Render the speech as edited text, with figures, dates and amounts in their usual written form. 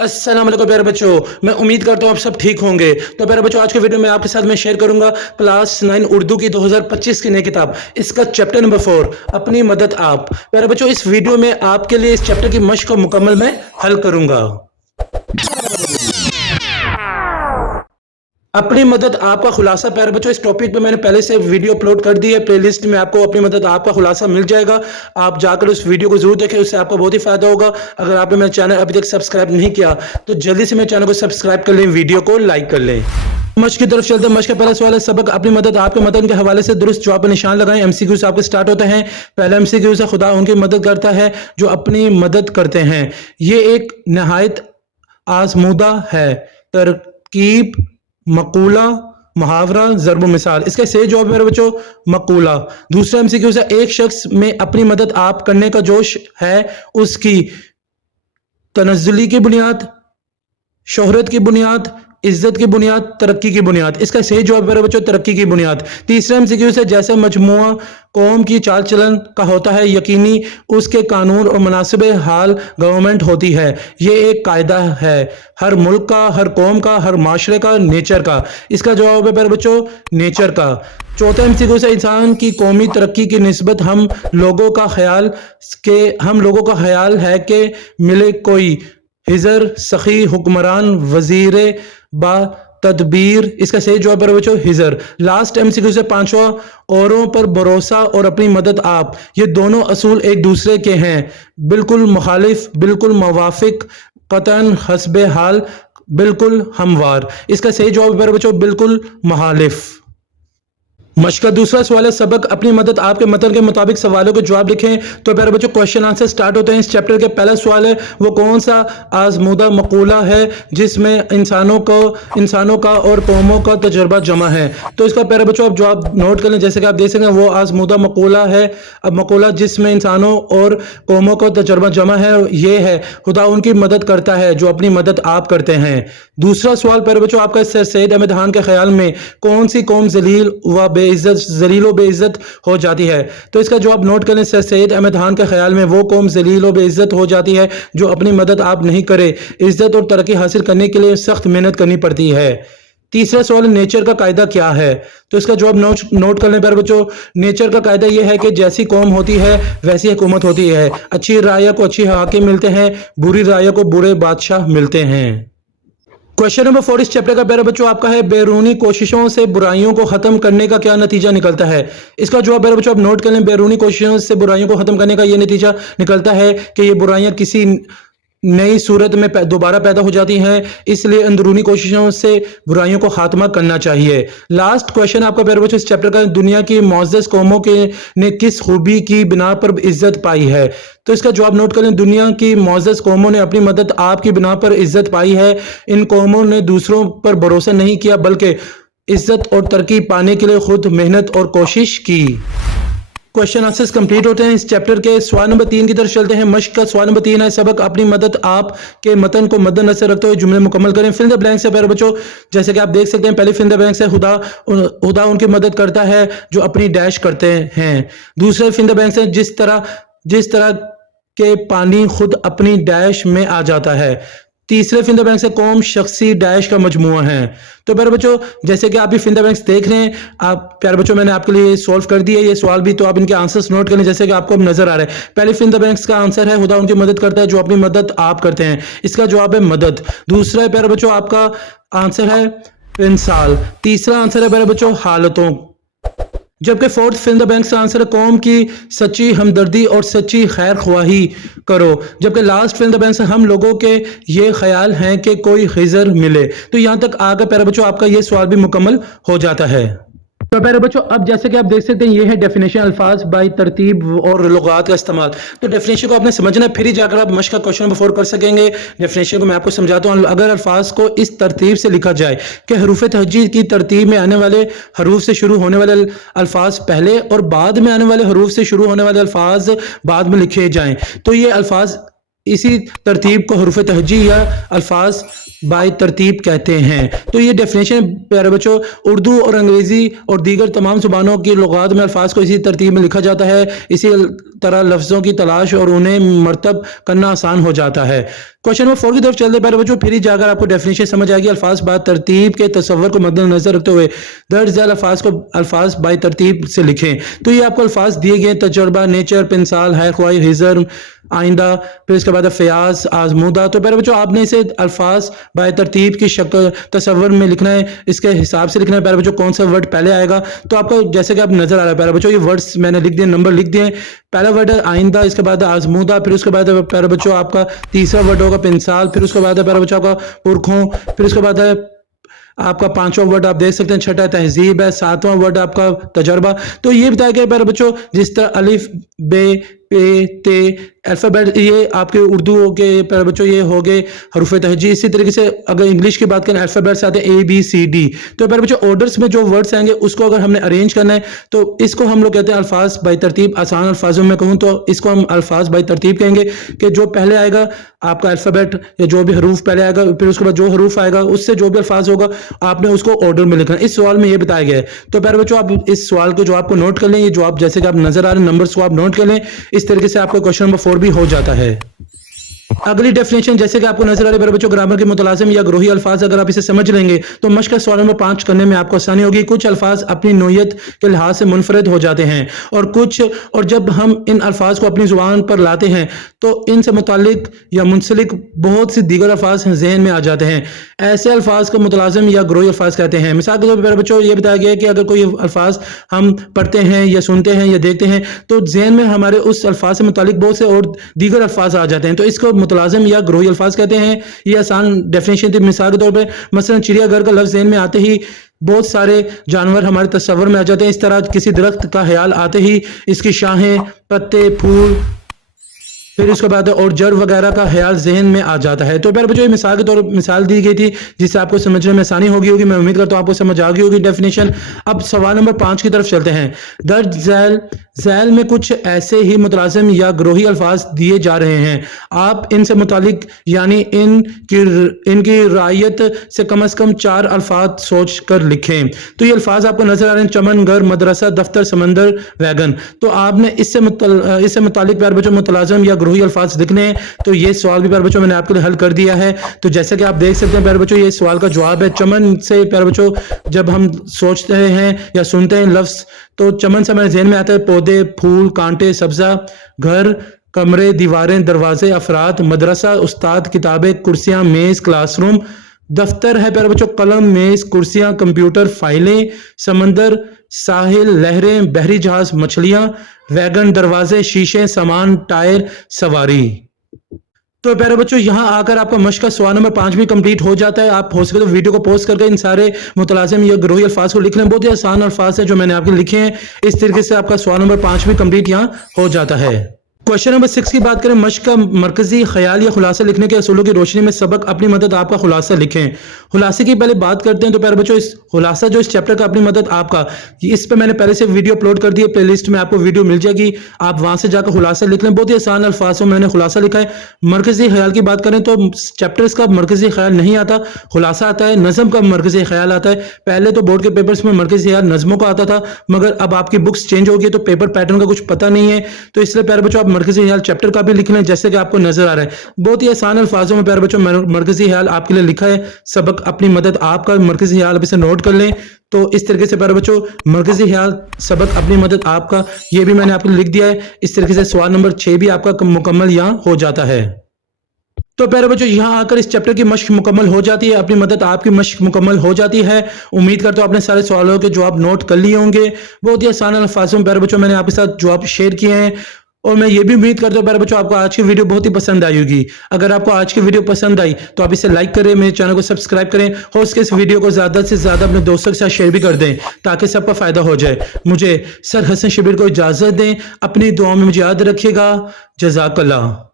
अस्सलाम वालेकुम प्यारे बच्चों। मैं उम्मीद करता हूँ आप सब ठीक होंगे। तो प्यारे बच्चों, आज के वीडियो में आपके साथ मैं शेयर करूंगा क्लास 9 उर्दू की 2025 की नई किताब, इसका चैप्टर नंबर 4, अपनी मदद आप। प्यारे बच्चों, इस वीडियो में आपके लिए इस चैप्टर की मश्क को मुकम्मल मैं हल करूंगा। अपनी मदद आपका खुलासा। प्यारे बच्चों, इस टॉपिक पे मैंने पहले से वीडियो अपलोड कर दी है। प्लेलिस्ट में आपको अपनी मदद आपका खुलासा मिल जाएगा। आप जाकर उस वीडियो को जरूर देखें, उससे आपको बहुत ही फायदा होगा। अगर आपने मेरा चैनल अभी तक सब्सक्राइब नहीं किया तो जल्दी से मेरे चैनल को सब्सक्राइब कर लें, वीडियो को लाइक कर लें। मश्क की तरफ चलते हैं। मश्क का पहला सवाल है, सबक अपनी मदद आपके मतन के हवाले से दुरुस्त जवाब पर निशान लगाएं। एमसीक्यू से आपके स्टार्ट होते हैं। पहला एमसीक्यू से, खुदा उनकी मदद करता है जो अपनी मदद करते हैं। ये एक नहायत आजमूदा है। तरकीब, मकूला, मुहावरा, ज़र्ब मिसाल। इसका सही जवाब मेरे बच्चों मकूला। दूसरा एमसीक्यू से, एक शख्स में अपनी मदद आप करने का जोश है उसकी तनज़्ज़ुली की बुनियाद, शोहरत की बुनियाद, इज्जत की बुनियाद, तरक्की की बुनियाद। इसका सही जवाब मेरे बच्चों तरक्की की बुनियाद। तीसरा एमसीक्यू से, जैसे मजमुआ कौम की चाल चलन का होता है, यकीनी उसके कानून और मुनासिब हाल गवर्नमेंट होती है। ये एक कायदा है हर मुल्क का, हर कौम का, हर माशरे का, नेचर का। इसका जवाब है मेरे बच्चों नेचर का। चौथा एमसीक्यू से, इंसान की कौमी तरक्की की निस्बत हम लोगों का ख्याल है कि मिले कोई हिजर, सखी, हुक्मरान, वजीर बा तदबीर। इसका सही जवाब है बच्चों हिजर। लास्ट एमसीक्यू से, पांचवा, औरों पर भरोसा और अपनी मदद आप, ये दोनों असूल एक दूसरे के हैं, बिल्कुल मुखालिफ, बिल्कुल मुवाफिक, कतन हस्बे हाल, बिल्कुल हमवार। इसका सही जवाब है बच्चों बिल्कुल मुखालिफ। मश्क का दूसरा सवाल है, सबक अपनी मदद आपके मतन के मुताबिक सवालों के जवाब लिखें। तो प्यारे बच्चों, क्वेश्चन आंसर स्टार्ट होते हैं। इस चैप्टर के पहला सवाल है, वो कौन सा आजमूदा मकूला है जिसमें इंसानों का और कौमों का तजुर्बा जमा है। तो इसका प्यारे बच्चों आप जवाब नोट कर लें। जैसे कि आप देख सकते हैं, वो आजमूदा मकूला है, अब मकूला जिसमें इंसानों और कौमों का तजुर्बा जमा है, ये है खुदा उनकी मदद करता है जो अपनी मदद आप करते हैं। दूसरा सवाल प्यारे बच्चों आपका, सर सैयद अहमद खान के ख्याल में कौन सी कौम जलीलो बेइज्जत हो जाती है। तो इसका जवाब नोट करें। सर सैयद अहमद खान के ख्याल में वो कौम जलीलो बेइज्जत हो जाती है जो अपनी मदद आप नहीं करे। इज्जत और तरक्की हासिल करने के लिए सख्त मेहनत करनी पड़ती है। तीसरा सवाल, नेचर का कायदा क्या है। तो इसका जवाब नोट कर लें प्यारे बच्चों। नेचर का कायदा यह है कि जैसी कौम होती है वैसी हुकूमत होती है। अच्छी राया को अच्छी हाकिम मिलते हैं, बुरी राया को बुरे बादशाह मिलते हैं। क्वेश्चन नंबर 4 इस चैप्टर का प्यारे बच्चों आपका है, बैरूनी कोशिशों से बुराइयों को खत्म करने का क्या नतीजा निकलता है। इसका जवाब प्यारे बच्चों आप नोट कर लें। बैरूनी कोशिशों से बुराइयों को खत्म करने का यह नतीजा निकलता है कि ये बुराइयां किसी नई सूरत में दोबारा पैदा हो जाती हैं, इसलिए अंदरूनी कोशिशों से बुराइयों को खात्मा करना चाहिए। लास्ट क्वेश्चन आपका प्यारे बच्चों इस चैप्टर का, दुनिया की मुअज़्ज़ज़ कौमों के ने किस खूबी की बिना पर इज्जत पाई है। तो इसका जवाब नोट करें। दुनिया की मुअज़्ज़ज़ कौमों ने अपनी मदद आपकी बिना पर इज्जत पाई है। इन कौमों ने दूसरों पर भरोसा नहीं किया बल्कि इज्जत और तरक्की पाने के लिए खुद मेहनत और कोशिश की। क्वेश्चन आंसर्स कंप्लीट होते हैं। इस चैप्टर के सवाल नंबर 3 की तरफ चलते हैं। मश्क का सवाल नंबर 3 है, सबक अपनी मदद आप के मतन को मद्देनजर रखते हुए जुमले मुकम्मल करें। फिल द ब्लैंक्स से प्यारे बच्चों, जैसे कि आप देख सकते हैं, पहले फिल द ब्लैंक्स है, खुदा उनकी मदद करता है जो अपनी डैश करते हैं। दूसरे फिल द ब्लैंक्स है, जिस तरह के पानी खुद अपनी डैश में आ जाता है। तीसरे फिल द ब्लैंक्स से, कौम शख्सी डैश का मजमुआ है। तो प्यारे बच्चों, जैसे कि आप ये फिल द ब्लैंक्स देख रहे हैं, आप प्यारे बच्चों मैंने आपके लिए सोल्व कर दिया ये सवाल भी, तो आप इनके आंसर्स नोट करें जैसे कि आपको अब नजर आ रहा है। पहले फिल द ब्लैंक्स का आंसर है, खुदा उनकी मदद करता है जो अपनी मदद आप करते हैं। इसका जवाब है मदद। दूसरा है प्यारे बच्चों आपका आंसर है इंसाल। तीसरा आंसर है प्यारे बच्चों हालतों। जबकि फोर्थ फिल द ब्लैंक्स का आंसर है, कौम की सच्ची हमदर्दी और सच्ची खैर ख्वाही करो। जबकि लास्ट फिल द ब्लैंक्स, हम लोगों के ये ख्याल हैं कि कोई खिजर मिले। तो यहां तक आकर प्यारे बच्चों आपका ये सवाल भी मुकम्मल हो जाता है। तो प्यारे बच्चों, अब जैसे कि आप देख सकते हैं, ये है डेफिनेशन, अल्फाज बाई तरतीब और लुगात का इस्तेमाल। तो डेफिनेशन को आपने समझना है, फिर ही जाकर आप मश्क का क्वेश्चन नंबर 4 कर सकेंगे। डेफिनेशन को मैं आपको समझाता हूँ। अगर अल्फाज को इस तरतीब से लिखा जाए कि हरूफ तहज्जी की तरतीब में आने वाले हरूफ से शुरू होने वाले अल्फाज पहले और बाद में आने वाले हरूफ से शुरू होने वाले अल्फाज बाद में लिखे जाएं, तो ये अल्फाज इसी तरतीब को हरूफ तहज्जी या अल्फाज बाय तरतीब कहते हैं। तो ये डेफिनेशन प्यारे बच्चों, उर्दू और अंग्रेज़ी और दीगर तमाम ज़ुबानों की लुगात में अल्फाज को इसी तरतीब में लिखा जाता है। इसी तरह लफ्ज़ों की तलाश और उन्हें मरतब करना आसान हो जाता है। क्वेश्चन नंबर 4 की तरफ चलते हैं प्यारे बच्चों। फिर ही जाकर आपको डेफिनेशन समझ आएगी। अल्फाज बाय तरतीब के तसव्वुर को मद्देनजर रखते हुए दर्ज झैल अल्फाज को अल्फाज बाय तरतीब से लिखें। तो ये आपको अल्फाज दिए गए तजर्बा, नेचर, पिंसाल, है ख्वाही, हिजर, आइंदा, फिर इसके बाद फयाज, आजमूदा। तो प्यारे बच्चों आपने इसे अल्फाज बाय तरतीब की शक्ल तसव्वुर में लिखना है, इसके हिसाब से लिखना है प्यारे बच्चों, कौन सा वर्ड पहले आएगा। तो आपको जैसे कि आप नजर आ रहा है प्यारे बच्चों, ये वर्ड्स मैंने लिख दिए, नंबर लिख दिए। पहला वर्ड है आइंदा, इसके बाद आजमूदा, फिर उसके बाद प्यारे बच्चों आपका तीसरा वर्ड होगा पिंसाल, फिर उसके बाद है प्यारे बच्चों आपका पुरखों, फिर उसके बाद है आपका पांचवा वर्ड आप देख सकते हैं, छठा तहजीब है, सातवां वर्ड आपका तजर्बा। तो ये बताया गया प्यारे बच्चों, जिस तरह अलिफ, बे, पे, ते अल्फाबेट, ये आपके उर्दू के प्यारे बच्चों ये हो गए हरूफ तहजी। इसी तरीके से अगर इंग्लिश की बात करें अल्फाबेट्स आते हैं ABCD। तो प्यारे बच्चों ऑर्डर्स में जो वर्ड्स आएंगे उसको अगर हमने अरेंज करना है तो इसको हम लोग कहते हैं अल्फाज बाय तरतीब। आसान अल्फाजों में कहूँ तो इसको हम अल्फाज बाय तरतीब कहेंगे कि जो पहले आएगा आपका अल्फाबेट या जो भी हरूफ पहले आएगा, फिर उसके बाद जो हरूफ आएगा उससे जो भी अल्फाज होगा आपने उसको ऑर्डर में लिखना। इस सवाल में ये बताया गया है। तो प्यारे बच्चों आप इस सवाल को जवाब को नोट कर लें, ये जवाब जैसे कि आप नजर आ रहे हैं नंबर्स को आप नोट कर लें। इस तरीके से आपका क्वेश्चन नंबर 4 भी हो जाता है। अगली डेफिनेशन जैसे कि आपको नजर आ रही है बच्चों, ग्रामर के मुतलाजिम या ग्रोही अल्फाज अगर आप इसे समझ लेंगे तो मश्क सवाल नंबर 5 करने में आपको आसानी होगी। कुछ अल्फाज अपनी नोयत के लिहाज से मुनफरद हो जाते हैं और जब हम इन अल्फाज को अपनी जुबान पर लाते हैं तो इनसे मुतालिक या मुंसलिक बहुत सी दीगर अल्फाज जहन में आ जाते हैं। ऐसे अल्फाज को मुतलाजिम या ग्रोही अल्फाज कहते हैं। मिसाल के तौर पर बच्चों ये बताया गया है कि अगर कोई अल्फाज हम पढ़ते हैं या सुनते हैं या देखते हैं तो जहन में हमारे उस अल्फाज से मुतालिक बहुत से और दीगर अल्फाज आ जाते हैं, तो इसको मुतलाजिम या ग्रोही अल्फाज कहते हैं। ये आसान डेफिनेशन थी। मिसाल के तौर पे मसलन चिड़ियाघर का लफ्ज ज़हन में आते ही बहुत सारे जानवर हमारे तस्वर में आ जाते हैं। इस तरह किसी दरख्त का ख्याल आते ही इसकी शाखें, पत्ते, फूल, फिर उसके बाद और जड़ वगैरह का ख्याल जहन में आ जाता है। तो प्यारे बच्चों ये मिसाल के तौर मिसाल दी गई थी जिससे आपको समझने में आसानी होगी। मैं उम्मीद करता हूँ आपको समझ आ गई होगी डेफिनेशन। अब सवाल नंबर 5 की तरफ चलते हैं। दर्ज झैल में कुछ ऐसे ही मुतलाजिम या ग्रोही अल्फाज दिए जा रहे हैं। आप इनसे मुतालिक यानी इनकी रायत से कम 4 अल्फाज सोच कर लिखें। तो ये अल्फाज आपको नजर आ रहे हैं, चमन, घर, मदरसा, दफ्तर, समंदर, वैगन। तो आपने इससे मुतालिक प्यारे बच्चों मुतलाजिम या ग्रोही अल्फाज लिखने हैं। तो ये सवाल भी प्यारे बच्चों मैंने आपके लिए हल कर दिया है। तो जैसे कि आप देख सकते हैं प्यारे बच्चों ये सवाल का जवाब है चमन से। प्यारे बच्चों जब हम सोचते हैं या सुनते हैं लफ्ज तो चमन से हमारे ज़हन में आता है पौधे, फूल, कांटे, सब्जा, घर, कमरे, दीवारें, दरवाजे, अफराद, मदरसा, उस्ताद, किताबें, कुर्सियां, मेज, क्लासरूम। दफ्तर है प्यारे बच्चों कलम, मेज, कुर्सियां, कंप्यूटर, फाइलें। समंदर, साहिल, लहरें, बहरी जहाज, मछलियां। वैगन, दरवाजे, शीशे, सामान, टायर, सवारी। तो प्यारे बच्चों यहाँ आकर आपका मश्क का सवाल नंबर 5 भी कंप्लीट हो जाता है। आप हो सके तो वीडियो को पॉज करके इन सारे मुतलाजिम या ग्रोही अल्फाज को लिख लें। बहुत ही आसान अल्फाज है जो मैंने आपके लिखे हैं। इस तरीके से आपका सवाल नंबर 5 भी कंप्लीट यहाँ हो जाता है। क्वेश्चन नंबर 6 की बात करें। मश्क का मरकजी ख्याल या खुलासा लिखने के असूलों की रोशनी में सबक अपनी मदद आपका खुलासा लिखें। खुलासे की पहले बात करते हैं। तो प्यारे बच्चों इस खुलासा जो इस चैप्टर का अपनी मदद आपका, इस पे मैंने पहले से वीडियो अपलोड कर दी है, प्लेलिस्ट में आपको वीडियो मिल जाएगी, आप वहां से जाकर खुलासा लिख लें। बहुत ही आसान अल्फाजों में मैंने खुलासा लिखा है। मरकजी ख्याल की बात करें तो चैप्टर्स का मरकजी ख्याल नहीं आता, खुलासा आता है। नज़म का मरकजी ख्याल आता है। पहले तो बोर्ड के पेपर्स में मरकजी ख्याल नज़मों का आता था, मगर अब आपकी बुक्स चेंज हो गई तो पेपर पैटर्न का कुछ पता नहीं है। तो इसलिए प्यारे बच्चों आप मरकजी ख्याल चैप्टर का भी लिख लें जैसे कि आपको नजर आ रहा है। बहुत ही आसान अल्फाजों में प्यारे बच्चों मरकजी ख्याल आपके लिए लिखा है। सबक अपनी मदद आपका मरकजी ख्याल आप इसे नोट कर लें। तो इस तरीके से प्यारे बच्चों मरकजी ख्याल सबक अपनी मदद आपका ये भी मैंने आपको लिख दिया है। इस तरीके से सवाल नंबर 6 भी आपका मुकम्मल यहाँ हो जाता है। तो प्यारे बच्चों यहाँ आकर इस चैप्टर की मश्क मुकम्मल हो जाती है। अपनी मदद आपकी मश्क मुकम्मल हो जाती है। उम्मीद करता हूँ आपने सारे सवालों के जवाब नोट कर लिए होंगे। बहुत ही आसान अल्फाजों में प्यारे बच्चों मैंने आपके साथ जवाब शेयर किए हैं और मैं ये भी उम्मीद करता हूँ प्यारे बच्चों आपको आज की वीडियो बहुत ही पसंद आई होगी। अगर आपको आज की वीडियो पसंद आई तो आप इसे लाइक करें, मेरे चैनल को सब्सक्राइब करें, हो सके इस वीडियो को ज्यादा से ज्यादा अपने दोस्तों के साथ शेयर भी कर दें ताकि सबका फायदा हो जाए। मुझे सर हसन शबीर को इजाजत दें। अपनी दुआ में मुझे याद रखिएगा। जज़ाकल्लाह।